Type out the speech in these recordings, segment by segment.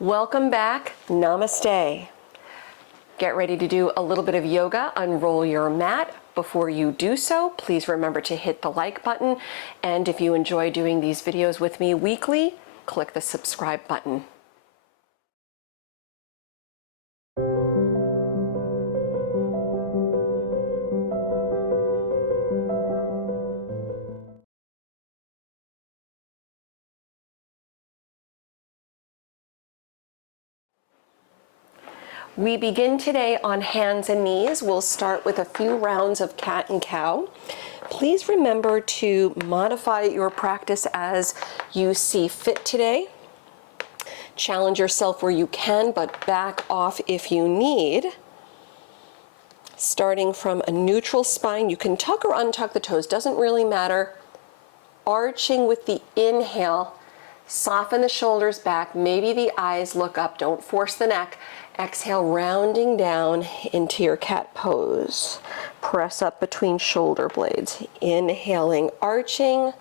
Welcome back. Namaste. Get ready to do a little bit of yoga. Unroll your mat. Before you do so, please remember to hit the like button. And if you enjoy doing these videos with me weekly, click the subscribe button. We begin today on hands and knees. We'll start with a few rounds of cat and cow. Please remember to modify your practice as you see fit today. Challenge yourself where you can, but back off if you need. Starting from a neutral spine, you can tuck or untuck the toes, doesn't really matter. Arching with the inhale, soften the shoulders back, maybe the eyes look up, don't force the neck. Exhale, rounding down into your cat pose. Press up between shoulder blades. Inhaling, arching.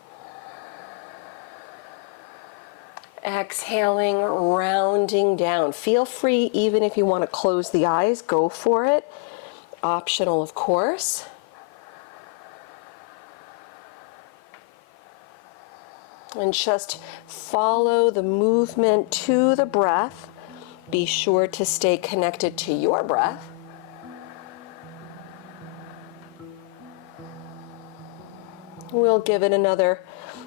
Exhaling, rounding down. Feel free, even if you want to close the eyes, go for it. Optional, of course. And just follow the movement to the breath. Be sure to stay connected to your breath. We'll give it another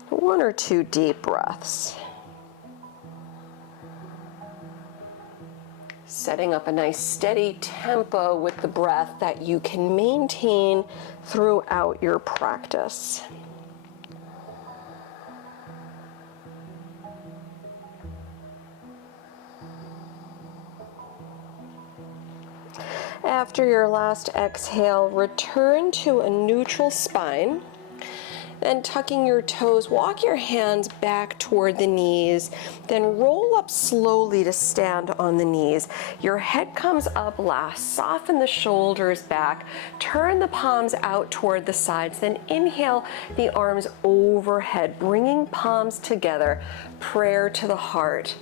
1 or 2 deep breaths. Setting up a nice steady tempo with the breath that you can maintain throughout your practice. After your last exhale, return to a neutral spine. Then tucking your toes, walk your hands back toward the knees, then roll up slowly to stand on the knees. Your head comes up last, soften the shoulders back, turn the palms out toward the sides, then inhale the arms overhead, bringing palms together, prayer to the heart.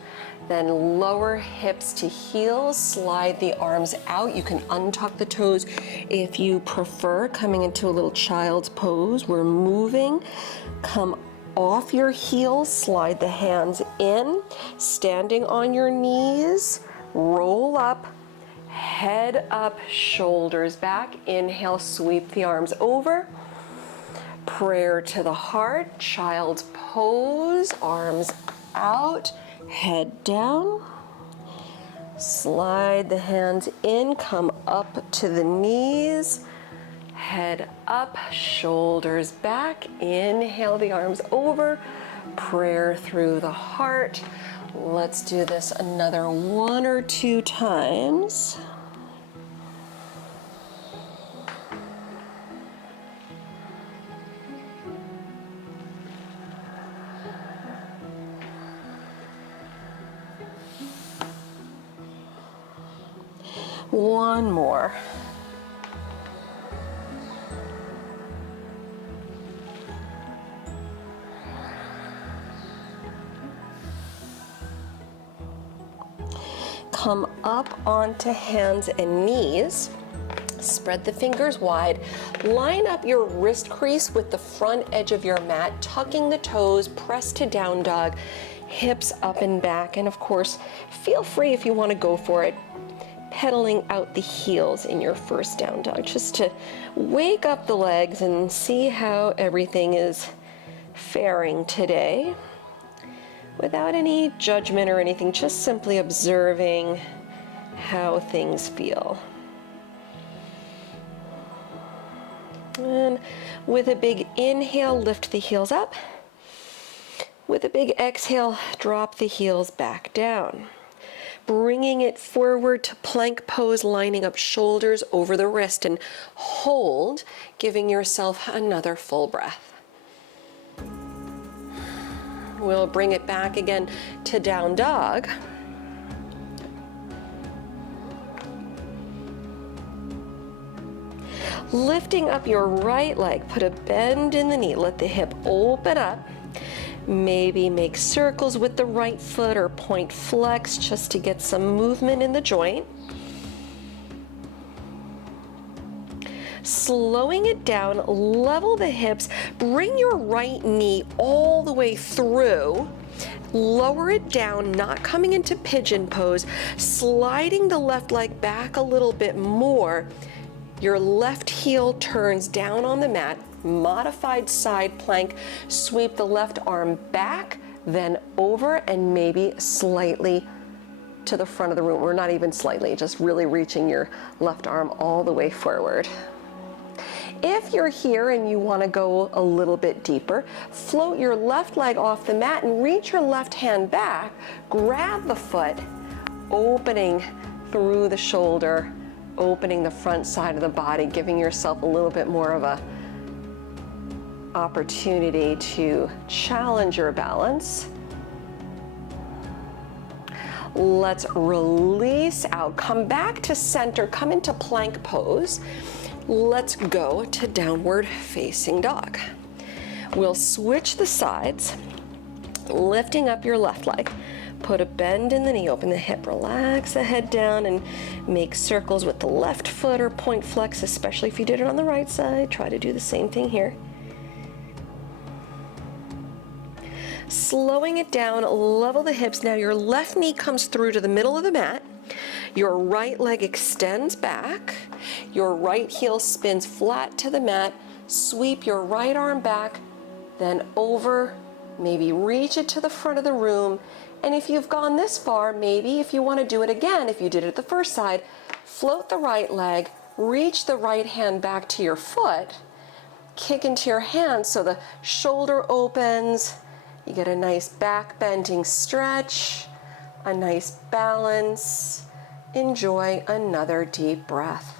Then lower hips to heels, slide the arms out. You can untuck the toes if you prefer, coming into a little child's pose. We're moving. Come off your heels, slide the hands in, standing on your knees, roll up, head up, shoulders back. Inhale, sweep the arms over. Prayer to the heart, child's pose, arms out. Head down, slide the hands in, come up to the knees, head up, shoulders back, inhale the arms over, prayer through the heart. Let's do this another 1 or 2 times. One more. Come up onto hands and knees. Spread the fingers wide. Line up your wrist crease with the front edge of your mat, tucking the toes, press to down dog, hips up and back. And of course, feel free if you want to go for it, pedaling out the heels in your first down dog, just to wake up the legs and see how everything is faring today. Without any judgment or anything, just simply observing how things feel. And with a big inhale, lift the heels up. With a big exhale, drop the heels back down. Bringing it forward to plank pose, lining up shoulders over the wrist, and hold, giving yourself another full breath. We'll bring it back again to down dog. Lifting up your right leg, put a bend in the knee, let the hip open up. Maybe make circles with the right foot or point flex just to get some movement in the joint. Slowing it down, level the hips, bring your right knee all the way through, lower it down, not coming into pigeon pose, sliding the left leg back a little bit more. Your left heel turns down on the mat, modified side plank, sweep the left arm back, then over and maybe slightly to the front of the room, or not even slightly, just really reaching your left arm all the way forward. If you're here and you want to go a little bit deeper, float your left leg off the mat and reach your left hand back, grab the foot, opening through the shoulder, opening the front side of the body, giving yourself a little bit more of a opportunity to challenge your balance. Let's release out, come back to center, come into plank pose. Let's go to downward facing dog. We'll switch the sides, lifting up your left leg. Put a bend in the knee, open the hip, relax the head down and make circles with the left foot or point flex, especially if you did it on the right side. Try to do the same thing here. Slowing it down, level the hips. Now your left knee comes through to the middle of the mat. Your right leg extends back. Your right heel spins flat to the mat. Sweep your right arm back, then over, maybe reach it to the front of the room. And if you've gone this far, maybe if you want to do it again, if you did it the first side, float the right leg, reach the right hand back to your foot, kick into your hand so the shoulder opens. You get a nice back bending stretch, a nice balance. Enjoy another deep breath.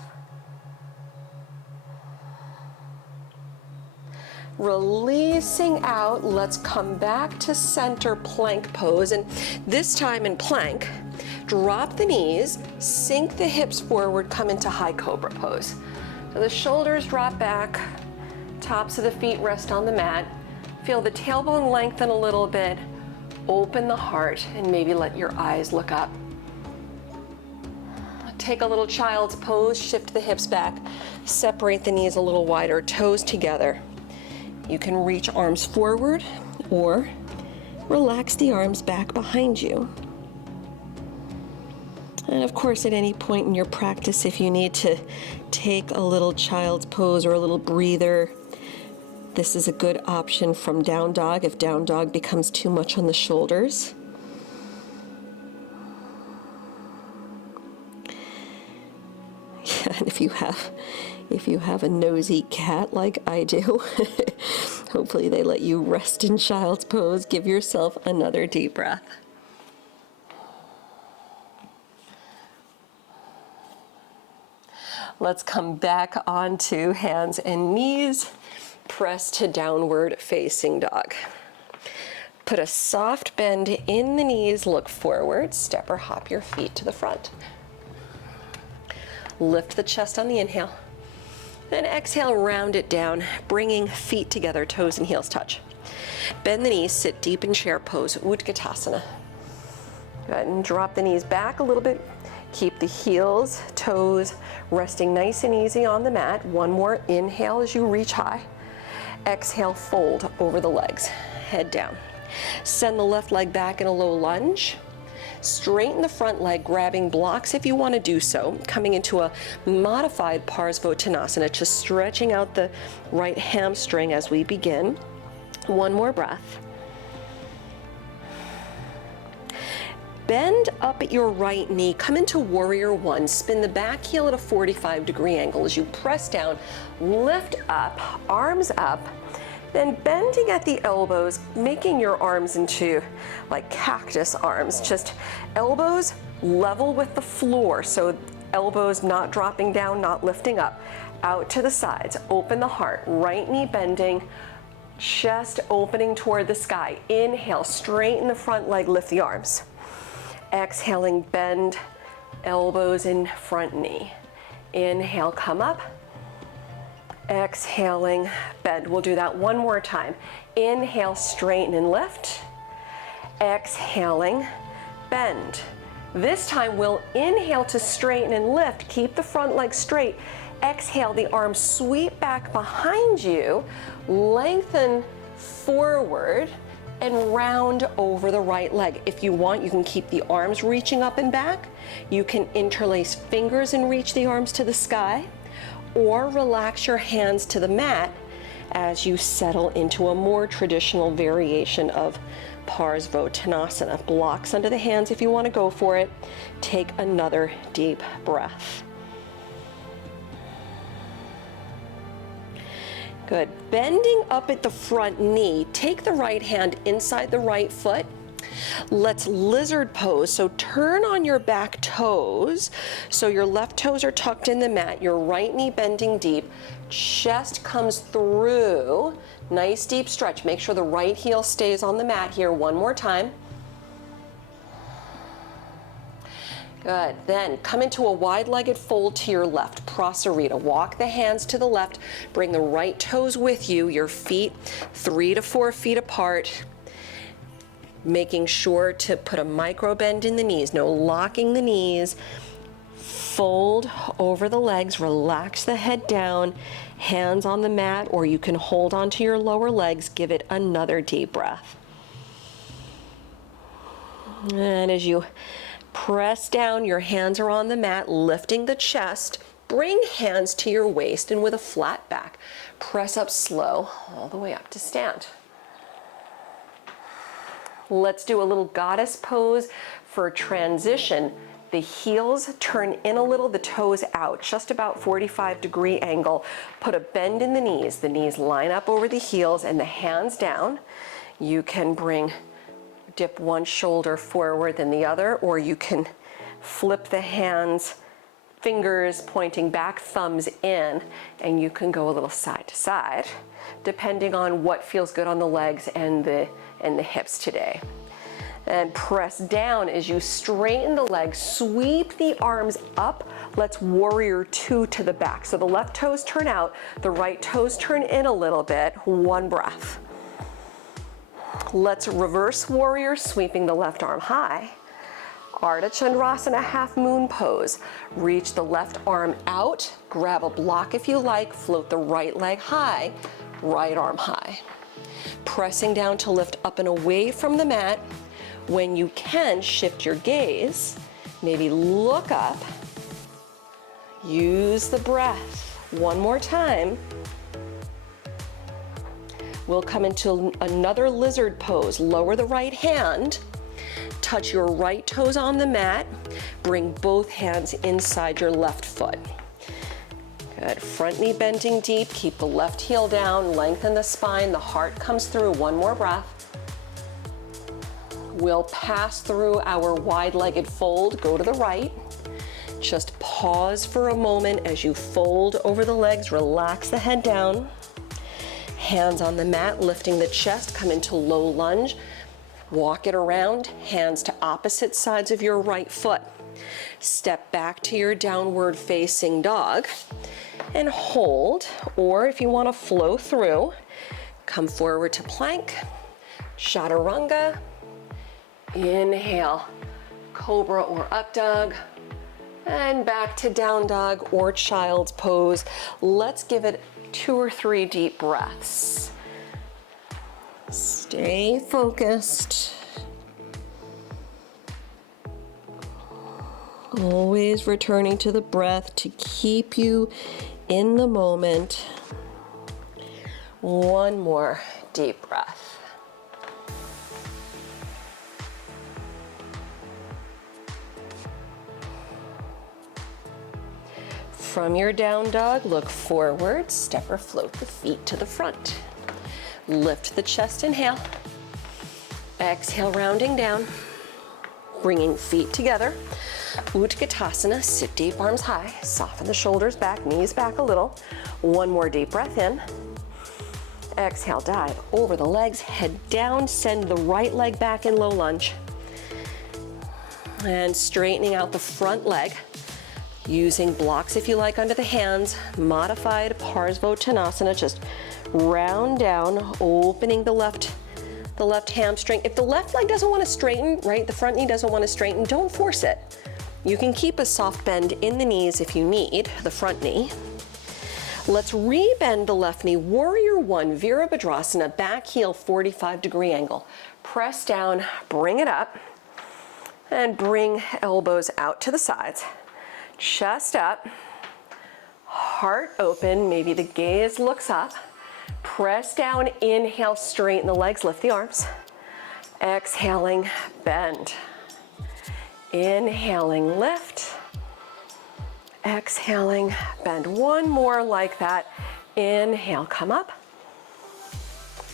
Releasing out, let's come back to center plank pose. And this time in plank, drop the knees, sink the hips forward, come into high cobra pose. So the shoulders drop back, tops of the feet rest on the mat. Feel the tailbone lengthen a little bit, open the heart, and maybe let your eyes look up. Take a little child's pose, shift the hips back, separate the knees a little wider, toes together. You can reach arms forward or relax the arms back behind you. And of course, at any point in your practice, if you need to take a little child's pose or a little breather, this is a good option from down dog if down dog becomes too much on the shoulders. Yeah, and if you have a nosy cat like I do, hopefully they let you rest in child's pose. Give yourself another deep breath. Let's come back onto hands and knees. Press to downward facing dog. Put a soft bend in the knees, look forward, step or hop your feet to the front. Lift the chest on the inhale. Then exhale, round it down, bringing feet together, toes and heels touch. Bend the knees, sit deep in chair pose, Utkatasana. Go ahead and drop the knees back a little bit. Keep the heels, toes resting nice and easy on the mat. One more inhale as you reach high. Exhale, fold over the legs, head down. Send the left leg back in a low lunge. Straighten the front leg, grabbing blocks if you want to do so. Coming into a modified Parsvottanasana, just stretching out the right hamstring as we begin. One more breath. Bend up at your right knee, come into warrior one, spin the back heel at a 45-degree angle as you press down, lift up, arms up, then bending at the elbows, making your arms into like cactus arms, just elbows level with the floor, so elbows not dropping down, not lifting up, out to the sides, open the heart, right knee bending, chest opening toward the sky. Inhale, straighten the front leg, lift the arms. Exhaling, bend elbows in front knee. Inhale, come up. Exhaling, bend. We'll do that one more time. Inhale, straighten and lift. Exhaling, bend. This time we'll inhale to straighten and lift. Keep the front leg straight. Exhale, the arms sweep back behind you. Lengthen forward and round over the right leg. If you want, you can keep the arms reaching up and back. You can interlace fingers and reach the arms to the sky, or relax your hands to the mat as you settle into a more traditional variation of Parsvottanasana. Blocks under the hands if you want to go for it. Take another deep breath. Good. Bending up at the front knee, take the right hand inside the right foot. Let's lizard pose. So turn on your back toes. So your left toes are tucked in the mat, your right knee bending deep. Chest comes through. Nice deep stretch. Make sure the right heel stays on the mat here. One more time. Good. Then come into a wide-legged fold to your left, Prasarita. Walk the hands to the left. Bring the right toes with you, your feet 3 to 4 feet apart. Making sure to put a micro bend in the knees, no locking the knees. Fold over the legs, relax the head down, hands on the mat, or you can hold onto your lower legs. Give it another deep breath. And as you press down, your hands are on the mat, lifting the chest. Bring hands to your waist, and with a flat back, press up slow all the way up to stand. Let's do a little goddess pose for transition. The heels turn in a little, the toes out, just about 45-degree angle. Put a bend in the knees line up over the heels and the hands down. You can dip one shoulder forward than the other, or you can flip the hands, fingers pointing back, thumbs in, and you can go a little side to side, depending on what feels good on the legs and the hips today. And press down as you straighten the legs, sweep the arms up. Let's warrior 2 to the back. So the left toes turn out, the right toes turn in a little bit. One breath. Let's reverse warrior, sweeping the left arm high. Ardha Chandrasana, half moon pose. Reach the left arm out, grab a block if you like, float the right leg high, right arm high. Pressing down to lift up and away from the mat. When you can, shift your gaze, maybe look up, use the breath. One more time. We'll come into another lizard pose. Lower the right hand, touch your right toes on the mat, bring both hands inside your left foot. Good, front knee bending deep, keep the left heel down, lengthen the spine, the heart comes through. One more breath. We'll pass through our wide-legged fold, go to the right. Just pause for a moment as you fold over the legs, relax the head down. Hands on the mat, lifting the chest, come into low lunge. Walk it around, hands to opposite sides of your right foot. Step back to your downward facing dog and hold, or if you want to flow through, come forward to plank, chaturanga. Inhale, cobra or up dog, and back to down dog or child's pose. Let's give it 2 or 3 deep breaths. Stay focused. Always returning to the breath to keep you in the moment. One more deep breath. From your down dog, look forward, step or float the feet to the front. Lift the chest, inhale. Exhale, rounding down. Bringing feet together. Utkatasana, sit deep, arms high. Soften the shoulders back, knees back a little. One more deep breath in. Exhale, dive over the legs, head down, send the right leg back in low lunge. And straightening out the front leg. Using blocks if you like under the hands, modified Parsvottanasana, just round down, opening the left hamstring. If the left leg doesn't want to straighten, right, the front knee doesn't want to straighten, don't force it. You can keep a soft bend in the knees if you need, the front knee. Let's rebend the left knee, Warrior One, Virabhadrasana, back heel 45-degree angle. Press down, bring it up, and bring elbows out to the sides. Chest up, heart open, maybe the gaze looks up. Press down, inhale, straighten the legs, lift the arms. Exhaling, bend. Inhaling, lift. Exhaling, bend. One more like that. Inhale, come up.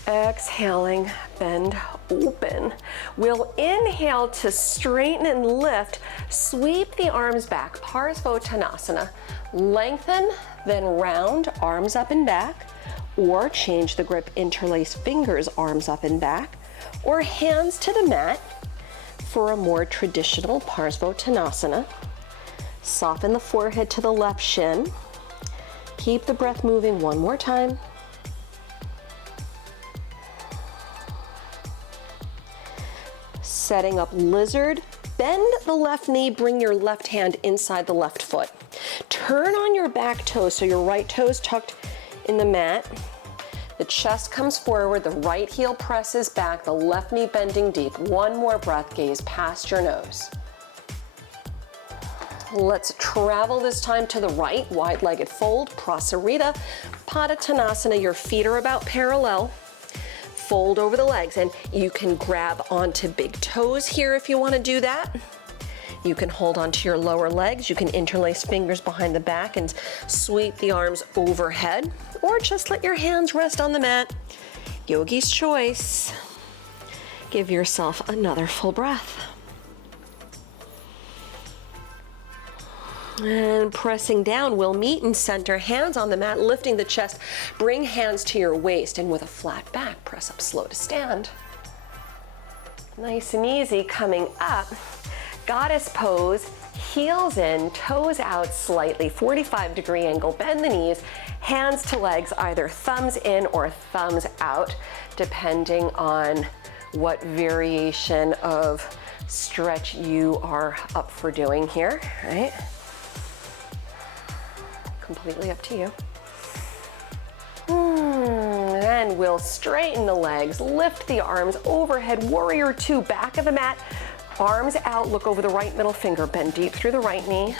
Exhaling, bend, open. We'll inhale to straighten and lift. Sweep the arms back, Parsvottanasana. Lengthen, then round, arms up and back. Or change the grip, interlace fingers, arms up and back. Or hands to the mat for a more traditional Parsvottanasana. Soften the forehead to the left shin. Keep the breath moving one more time. Setting up lizard. Bend the left knee, bring your left hand inside the left foot. Turn on your back toes so your right toes tucked in the mat. The chest comes forward, the right heel presses back, the left knee bending deep. One more breath, gaze past your nose. Let's travel this time to the right, wide-legged fold, Prasarita, Padottanasana. Your feet are about parallel. Fold over the legs, and you can grab onto big toes here if you want to do that. You can hold onto your lower legs. You can interlace fingers behind the back and sweep the arms overhead, or just let your hands rest on the mat. Yogi's choice. Give yourself another full breath. And pressing down, we'll meet in center, hands on the mat, lifting the chest. Bring hands to your waist, and with a flat back, press up slow to stand. Nice and easy, coming up. Goddess pose, heels in, toes out slightly, 45-degree angle, bend the knees, hands to legs, either thumbs in or thumbs out, depending on what variation of stretch you are up for doing here, right? Completely up to you. And we'll straighten the legs, lift the arms overhead, Warrior Two, back of the mat, arms out, look over the right middle finger, bend deep through the right knee.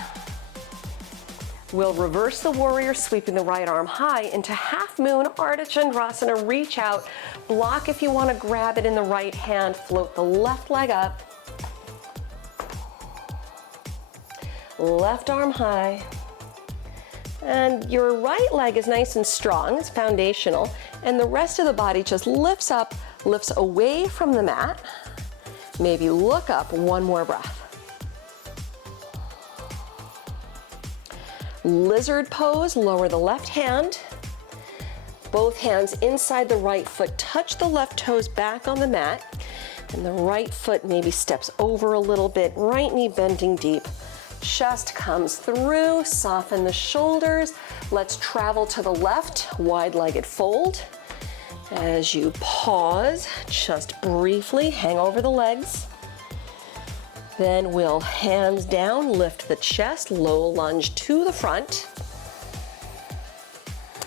We'll reverse the warrior, sweeping the right arm high into half moon, Ardha Chandrasana. Reach out, block if you want to grab it in the right hand, float the left leg up. Left arm high. And your right leg is nice and strong, it's foundational, and the rest of the body just lifts up, lifts away from the mat. Maybe look up, one more breath. Lizard pose, lower the left hand. Both hands inside the right foot, touch the left toes back on the mat, and the right foot maybe steps over a little bit, right knee bending deep. Chest comes through, soften the shoulders. Let's travel to the left, wide-legged fold. As you pause, just briefly hang over the legs. Then we'll hands down, lift the chest, low lunge to the front.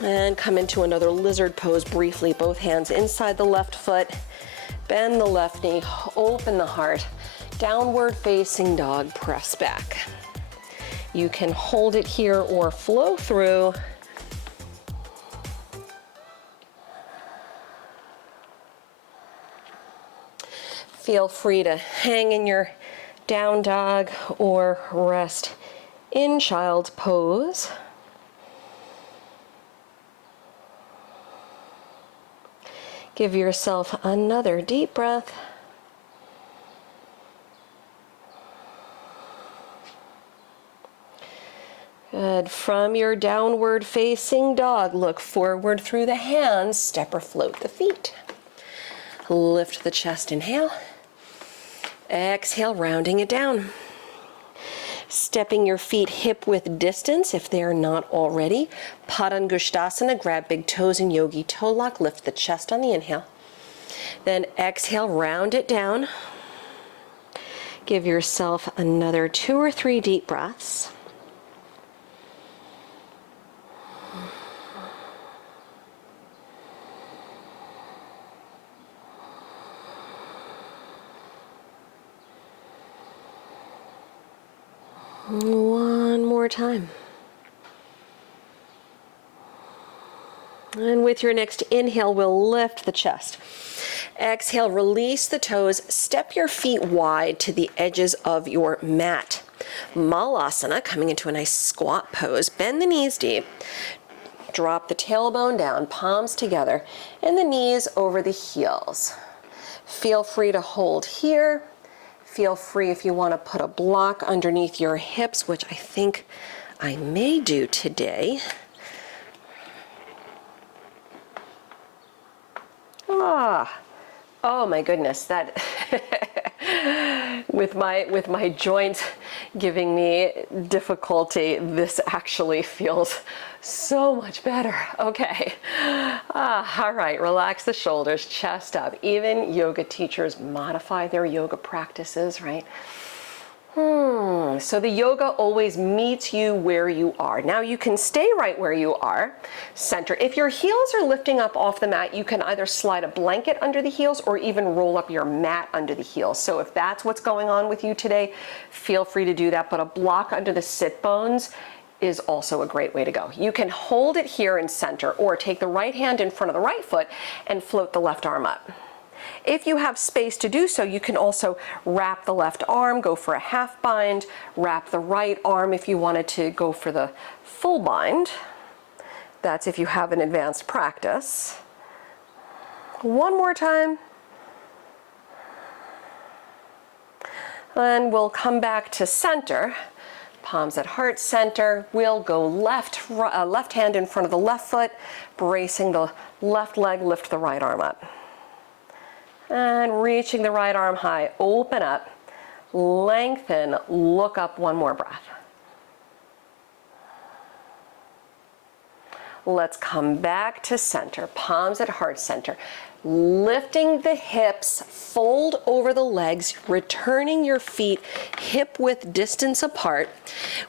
And come into another lizard pose briefly, both hands inside the left foot. Bend the left knee, open the heart. Downward facing dog, press back. You can hold it here or flow through. Feel free to hang in your down dog or rest in child's pose. Give yourself another deep breath. Good. From your downward facing dog, look forward through the hands, step or float the feet. Lift the chest, inhale. Exhale, rounding it down. Stepping your feet hip width distance if they are not already. Padangusthasana, grab big toes in yogi toe lock, lift the chest on the inhale. Then exhale, round it down. Give yourself another 2 or 3 deep breaths. One more time. And with your next inhale, we'll lift the chest. Exhale, release the toes. Step your feet wide to the edges of your mat. Malasana, coming into a nice squat pose. Bend the knees deep. Drop the tailbone down, palms together, and the knees over the heels. Feel free to hold here. Feel free if you want to put a block underneath your hips, which I think I may do today. Oh my goodness, that with my joint giving me difficulty, this actually feels so much better. Okay. All right, relax the shoulders, chest up. Even yoga teachers modify their yoga practices, right? So the yoga always meets you where you are. Now you can stay right where you are, center. If your heels are lifting up off the mat, you can either slide a blanket under the heels or even roll up your mat under the heels. So if that's what's going on with you today, feel free to do that, but a block under the sit bones is also a great way to go. You can hold it here in center or take the right hand in front of the right foot and float the left arm up. If you have space to do so, you can also wrap the left arm, go for a half bind, wrap the right arm if you wanted to go for the full bind. That's if you have an advanced practice. One more time. And we'll come back to center. Palms at heart center. We'll go left hand in front of the left foot, bracing the left leg, lift the right arm up. And reaching the right arm high, open up, lengthen, look up, one more breath. Let's come back to center, palms at heart center. Lifting the hips, fold over the legs, returning your feet hip width distance apart.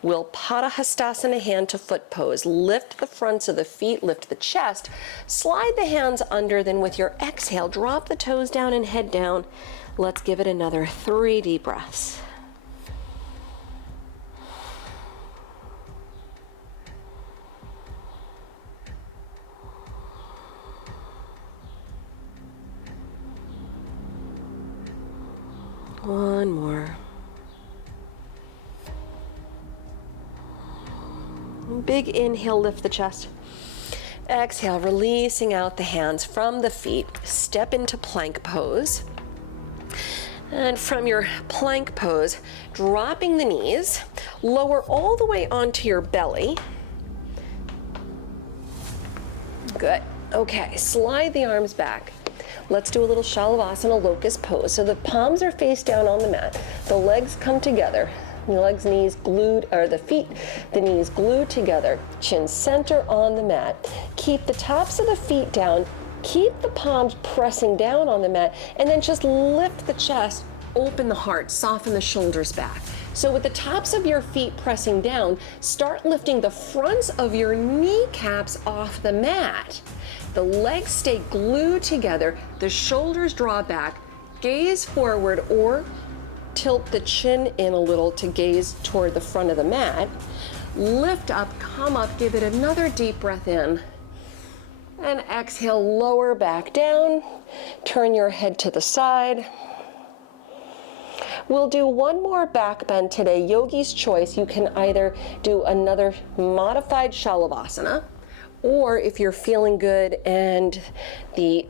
We'll Padahastasana, hand to foot pose. Lift the fronts of the feet, lift the chest, slide the hands under, then with your exhale, drop the toes down and head down. Let's give it another 3 deep breaths. One more. Big inhale, lift the chest. Exhale, releasing out the hands from the feet. Step into plank pose. And from your plank pose, dropping the knees, lower all the way onto your belly. Good. Okay, slide the arms back. Let's do a little Shalavasana locust pose. So the palms are face down on the mat. The legs come together. The legs, knees glued, or the feet, the knees glued together. Chin center on the mat. Keep the tops of the feet down. Keep the palms pressing down on the mat. And then just lift the chest, open the heart, soften the shoulders back. So with the tops of your feet pressing down, start lifting the fronts of your kneecaps off the mat. The legs stay glued together, the shoulders draw back, gaze forward or tilt the chin in a little to gaze toward the front of the mat. Lift up, come up, give it another deep breath in. And exhale, lower back down, turn your head to the side. We'll do one more back bend today, yogi's choice. You can either do another modified Shalavasana, or if you're feeling good and the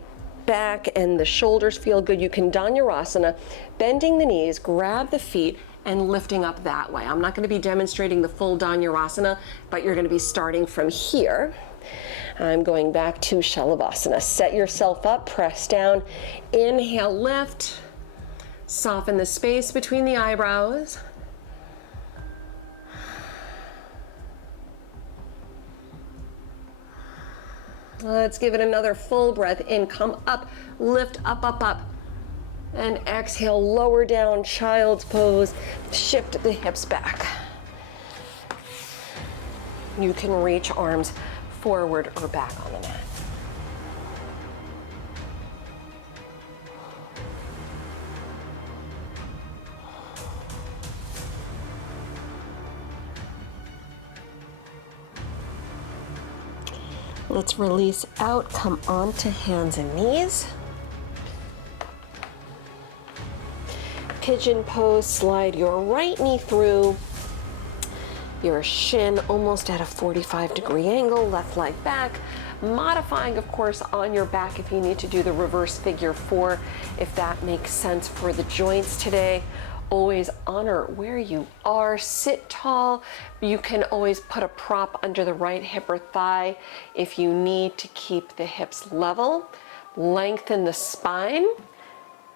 back and the shoulders feel good, you can Dhanurasana, bending the knees, grab the feet, and lifting up that way. I'm not going to be demonstrating the full Dhanurasana, but you're going to be starting from here. I'm going back to Shalavasana. Set yourself up, press down, inhale, lift, soften the space between the eyebrows. Let's give it another full breath in. Come up, lift up, up, up. And exhale, lower down, child's pose. Shift the hips back. You can reach arms forward or back on the mat. Let's release out, come onto hands and knees. Pigeon pose, slide your right knee through, your shin almost at a 45-degree angle, left leg back. Modifying, of course, on your back if you need to do the reverse figure 4, if that makes sense for the joints today. Always honor where you are, sit tall. You can always put a prop under the right hip or thigh if you need to keep the hips level. Lengthen the spine,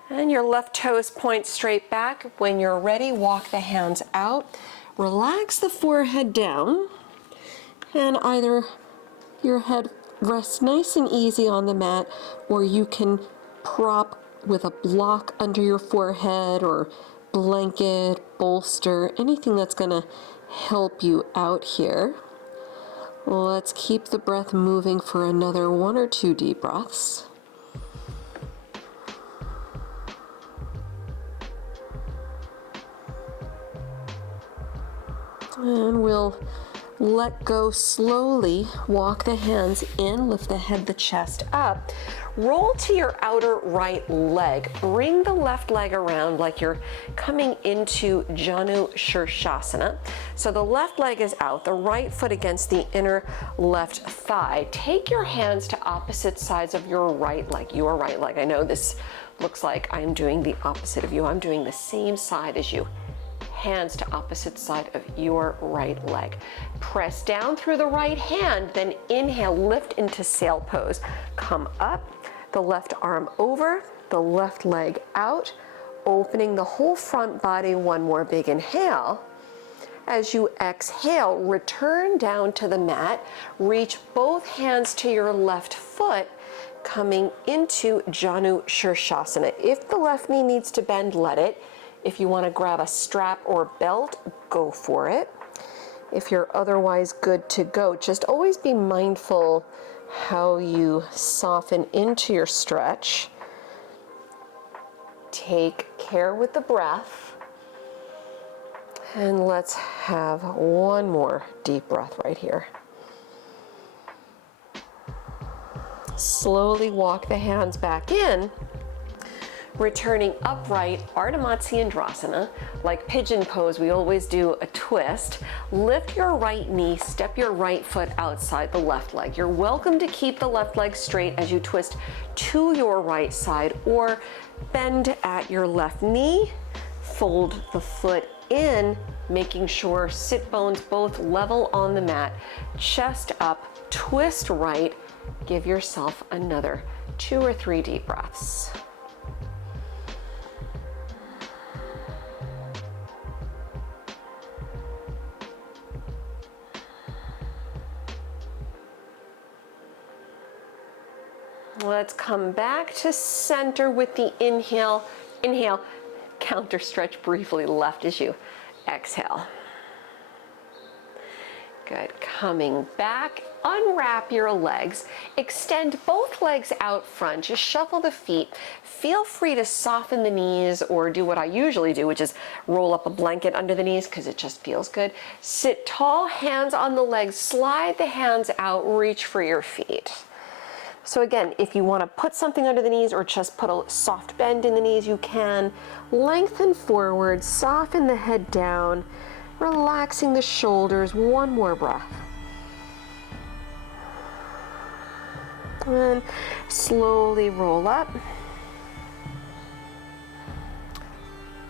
and your left toes point straight back. When you're ready, walk the hands out. Relax the forehead down, and either your head rests nice and easy on the mat, or you can prop with a block under your forehead or blanket, bolster, anything that's gonna help you out here. Let's keep the breath moving for another 1 or 2 deep breaths. And we'll let go slowly, walk the hands in, lift the head, the chest up. Roll to your outer right leg. Bring the left leg around like you're coming into Janu Shirshasana. So the left leg is out, the right foot against the inner left thigh. Take your hands to opposite sides of your right leg. Your right leg. I know this looks like I'm doing the opposite of you. I'm doing the same side as you. Hands to opposite side of your right leg. Press down through the right hand, then inhale, lift into sail pose. Come up, the left arm over, the left leg out, opening the whole front body. One more big inhale. As you exhale, return down to the mat, reach both hands to your left foot, coming into Janu Shirshasana. If the left knee needs to bend, let it. If you want to grab a strap or belt, go for it. If you're otherwise good to go, just always be mindful how you soften into your stretch. Take care with the breath. And let's have one more deep breath right here. Slowly walk the hands back in. Returning upright, Ardha Matsyendrasana. Like pigeon pose, we always do a twist. Lift your right knee, step your right foot outside the left leg. You're welcome to keep the left leg straight as you twist to your right side, or bend at your left knee, fold the foot in, making sure sit bones both level on the mat, chest up, twist right. Give yourself another 2 or 3 deep breaths. Let's come back to center with the inhale. Inhale, counter stretch briefly left as you exhale. Good, coming back, unwrap your legs, extend both legs out front, just shuffle the feet. Feel free to soften the knees or do what I usually do, which is roll up a blanket under the knees because it just feels good. Sit tall, hands on the legs, slide the hands out, reach for your feet. So again, if you want to put something under the knees or just put a soft bend in the knees, you can. Lengthen forward, soften the head down, relaxing the shoulders. One more breath. And slowly roll up.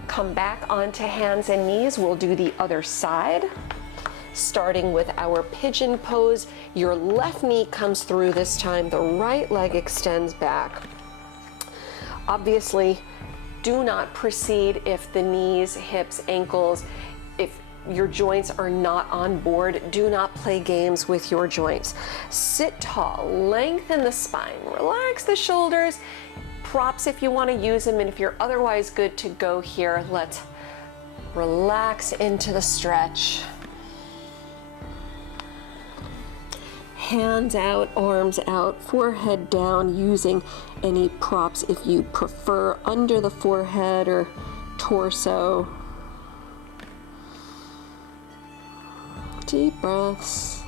Come back onto hands and knees. We'll do the other side. Starting with our pigeon pose, your left knee comes through this time, the right leg extends back. Obviously, do not proceed if the knees, hips, ankles, if your joints are not on board, do not play games with your joints. Sit tall, lengthen the spine, relax the shoulders, props if you want to use them, and if you're otherwise good to go here, let's relax into the stretch. Hands out, arms out, forehead down, using any props if you prefer under the forehead or torso. Deep breaths.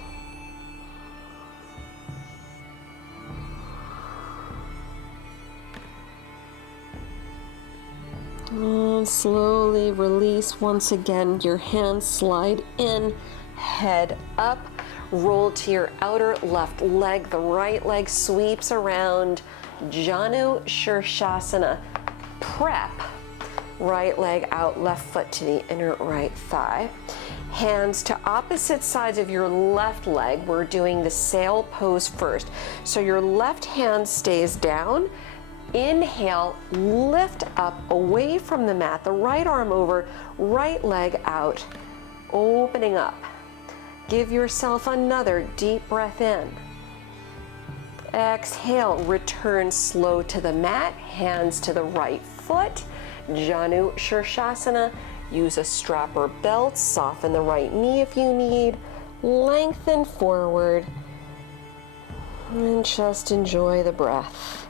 And slowly release once again. Your hands slide in, head up. Roll to your outer left leg. The right leg sweeps around. Janu Shirshasana. Prep. Right leg out, left foot to the inner right thigh. Hands to opposite sides of your left leg. We're doing the sail pose first. So your left hand stays down. Inhale, lift up away from the mat. The right arm over, right leg out, opening up. Give yourself another deep breath in. Exhale, return slow to the mat, hands to the right foot. Janu Shirshasana. Use a strap or belt, soften the right knee if you need, lengthen forward, and just enjoy the breath.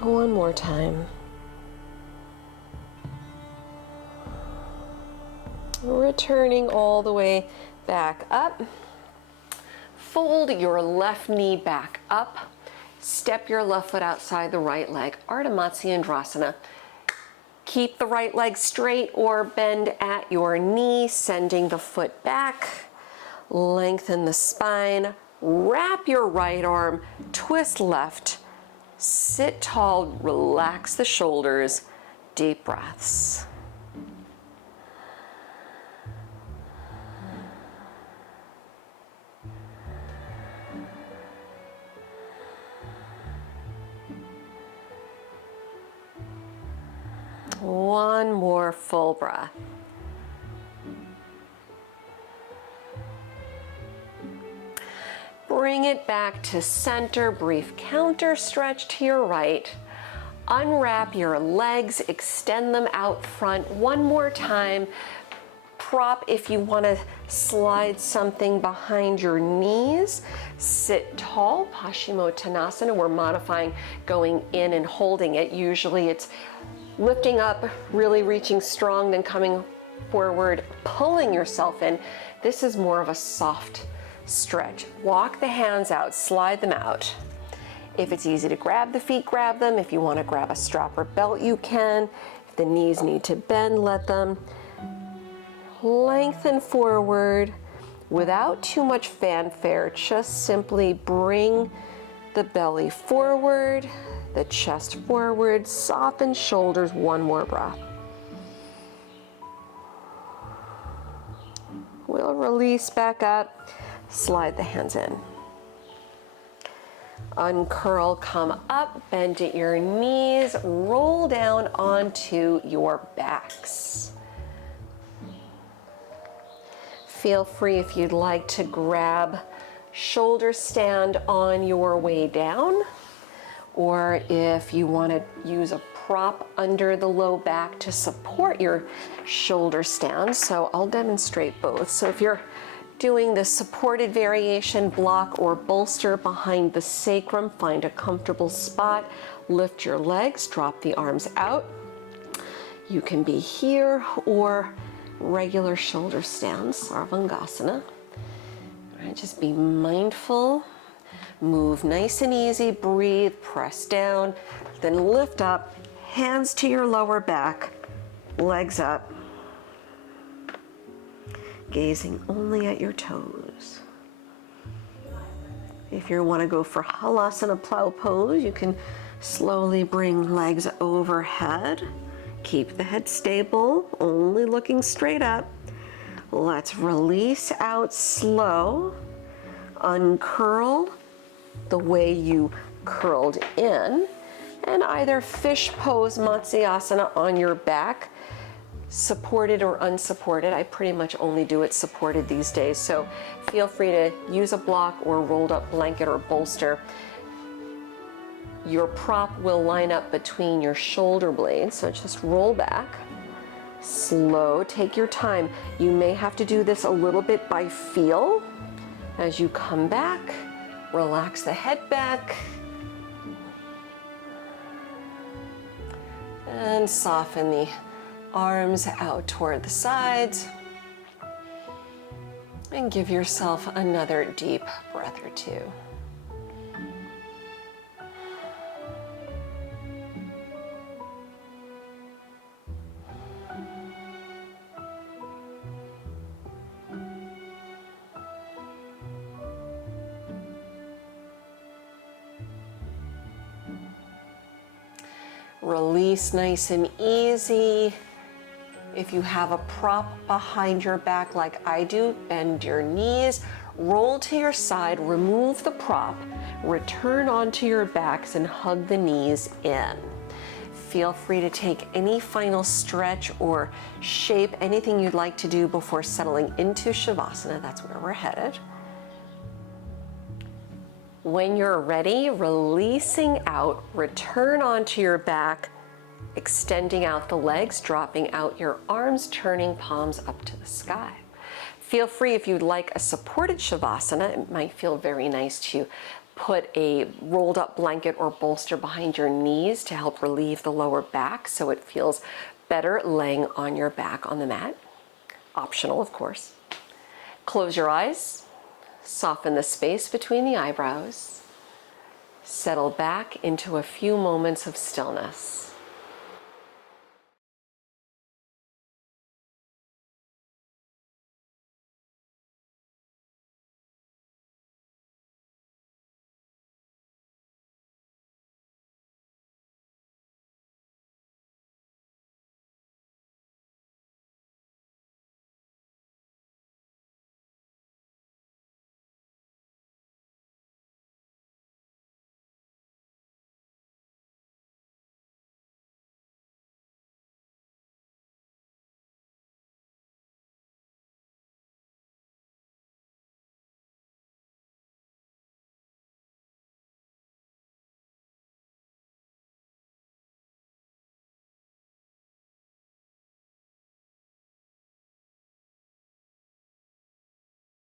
One more time. Returning all the way back up. Fold your left knee back up. Step your left foot outside the right leg. Ardha Matsyendrasana. Keep the right leg straight or bend at your knee, sending the foot back. Lengthen the spine. Wrap your right arm. Twist left. Sit tall. Relax the shoulders. Deep breaths. One more full breath. Bring it back to center. Brief counter stretch to your right. Unwrap your legs, extend them out front. One more time. Prop if you want to slide something behind your knees. Sit tall, Paschimottanasana. We're modifying going in and holding it. Usually it's lifting up, really reaching strong, then coming forward, pulling yourself in. This is more of a soft stretch. Walk the hands out, slide them out. If it's easy to grab the feet, grab them. If you want to grab a strap or belt, you can. If the knees need to bend, let them. Lengthen forward without too much fanfare. Just simply bring the belly forward, the chest forward, soften shoulders. One more breath. We'll release back up, slide the hands in. Uncurl, come up, bend at your knees, roll down onto your backs. Feel free if you'd like to grab shoulder stand on your way down, or if you want to use a prop under the low back to support your shoulder stand. So I'll demonstrate both. So if you're doing the supported variation, block or bolster behind the sacrum, find a comfortable spot, lift your legs, drop the arms out. You can be here or regular shoulder stands, Sarvangasana. All right, just be mindful. Move nice and easy, breathe, press down, then lift up, hands to your lower back, legs up, gazing only at your toes. If you want to go for Halasana plow pose, you can slowly bring legs overhead. Keep the head stable, only looking straight up. Let's release out slow, uncurl the way you curled in, and either fish pose Matsyasana on your back, supported or unsupported. I pretty much only do it supported these days, so feel free to use a block or rolled up blanket or bolster. Your prop will line up between your shoulder blades, so just roll back. Slow, take your time. You may have to do this a little bit by feel. As you come back, relax the head back. And soften the arms out toward the sides. And give yourself another deep breath or two. Release nice and easy. If you have a prop behind your back like I do, bend your knees, roll to your side, remove the prop, return onto your backs and hug the knees in. Feel free to take any final stretch or shape, anything you'd like to do before settling into Shavasana. That's where we're headed. When you're ready, releasing out, return onto your back, extending out the legs, dropping out your arms, turning palms up to the sky. Feel free, if you'd like a supported Shavasana, it might feel very nice to put a rolled up blanket or bolster behind your knees to help relieve the lower back so it feels better laying on your back on the mat. Optional, of course. Close your eyes. Soften the space between the eyebrows. Settle back into a few moments of stillness.